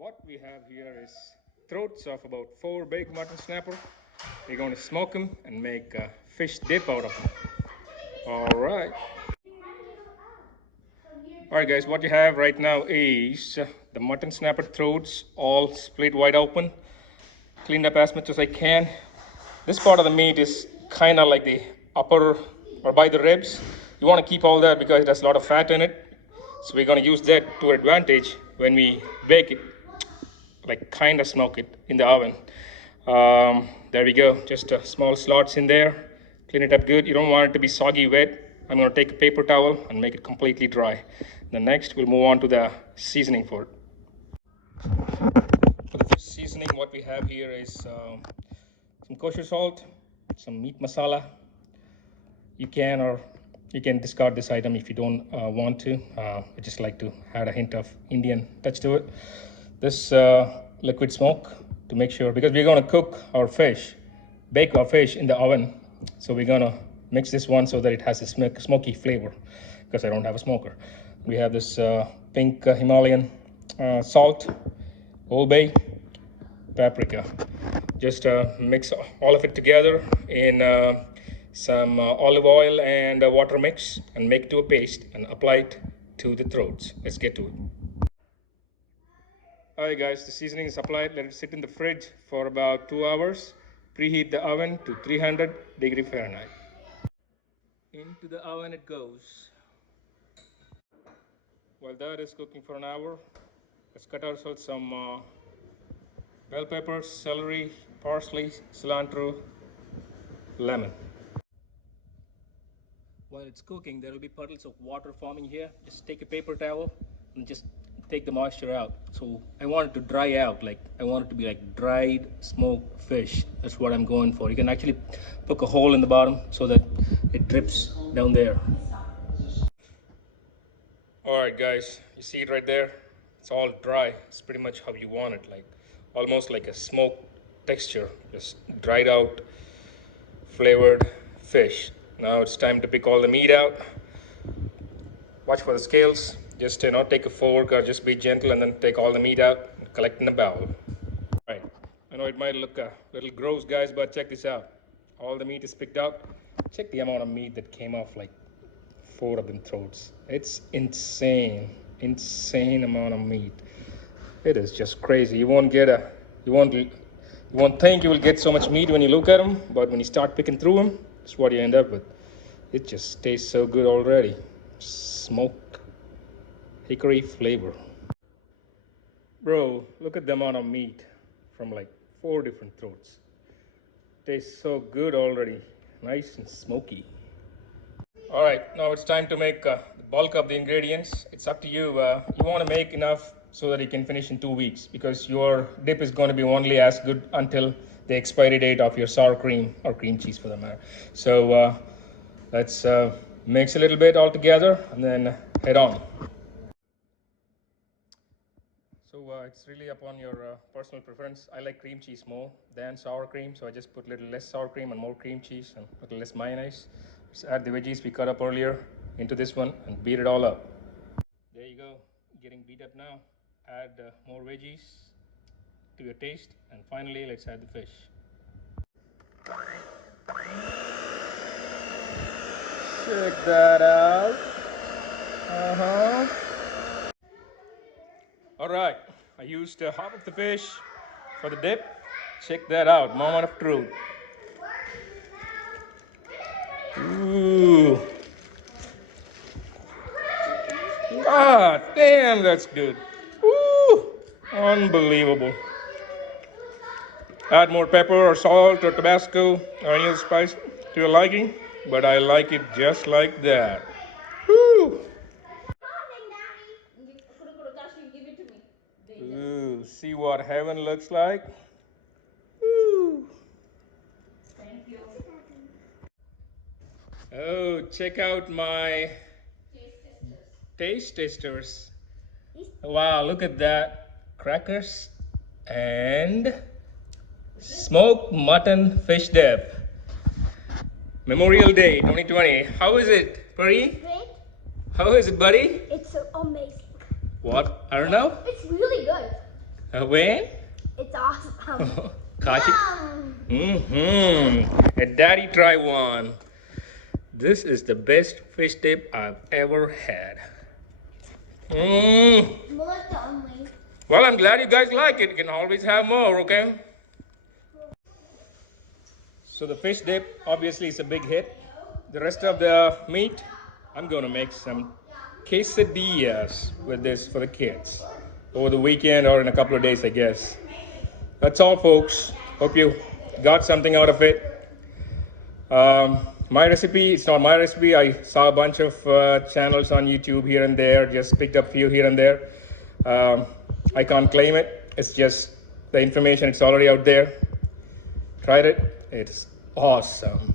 What we have here is throats of about 4 big mutton snapper. We're going to smoke them and make a fish dip out of them. Alright. Alright guys, what you have right now is the mutton snapper throats all split wide open. Cleaned up as much as I can. This part of the meat is kind of like the upper or by the ribs. You want to keep all that because it has a lot of fat in it. So we're going to use that to our advantage when we bake it, like kind of smoke it in the oven. There we go, just small slots in there. Clean it up good. You don't want it to be soggy wet. I'm going to take a paper towel and make it completely dry. Then next we'll move on to the seasoning for it. For the fish seasoning, what we have here is some kosher salt, some meat masala. You can discard this item if you don't want to. I just like to add a hint of Indian touch to it. This liquid smoke to make sure, because we're going to cook our fish, bake our fish in the oven. So we're going to mix this one so that it has a smoky flavor, because I don't have a smoker. We have this pink Himalayan salt, Old Bay, paprika. Just mix all of it together in some olive oil and water mix and make it to a paste and apply it to the throats. Let's get to it. Alright guys, the seasoning is applied. Let it sit in the fridge for about 2 hours. Preheat the oven to 300 degree Fahrenheit. Into the oven it goes. While that is cooking for an hour, let's cut ourselves some bell peppers, celery, parsley, cilantro, lemon. While it's cooking, there will be puddles of water forming here. Just take a paper towel and just take the moisture out. So I want it to dry out, like I want it to be like dried smoked fish. That's what I'm going for. You can actually poke a hole in the bottom so that it drips down there. Alright guys, you see it right there? It's all dry. It's pretty much how you want it, like almost like a smoked texture, just dried out, flavored fish. Now it's time to pick all the meat out. Watch for the scales. Just take a fork or just be gentle and then take all the meat out and collect in a bowl. Alright, I know it might look a little gross guys, but check this out. All the meat is picked out. Check the amount of meat that came off, like 4 of them throats. It's insane amount of meat. It is just crazy. You won't think you will get so much meat when you look at them, but when you start picking through them, that's what you end up with. It just tastes so good already. Smoked hickory flavor. Bro, look at the amount of meat from like 4 different throats. Tastes so good already. Nice and smoky. Alright, now it's time to make the bulk of the ingredients. It's up to you. You want to make enough so that you can finish in 2 weeks, because your dip is going to be only as good until the expiry date of your sour cream or cream cheese for the matter. So let's mix a little bit all together and then head on. So it's really upon your personal preference. I like cream cheese more than sour cream, so I just put a little less sour cream and more cream cheese and a little less mayonnaise. Just add the veggies we cut up earlier into this one and beat it all up. There you go, getting beat up now. Add more veggies to your taste, and finally let's add the fish. Check that out. Alright, I used half of the fish for the dip. Check that out, moment of truth. Ooh. Ah, damn, that's good. Ooh, unbelievable. Add more pepper or salt or Tabasco or any other spice to your liking, but I like it just like that. Woo. Ooh, see what heaven looks like? Woo. Thank you. Oh, check out my taste testers. Wow, look at that. Crackers and smoked mutton fish dip. Memorial Day 2020. How is it, Pari? Great. How is it, buddy? It's amazing. What? I don't know. It's really good. When? It's awesome. Kashi? And Daddy, try one. This is the best fish dip I've ever had. More only. Well, I'm glad you guys like it. You can always have more, okay? So the fish dip obviously is a big hit. The rest of the meat, I'm gonna make some quesadillas with this for the kids over the weekend or in a couple of days, I guess. That's all, folks. Hope you got something out of it. My recipe, it's not my recipe. I saw a bunch of channels on YouTube here and there, just picked up a few here and there. I can't claim it. It's just the information, it's already out there. Tried it. It's awesome.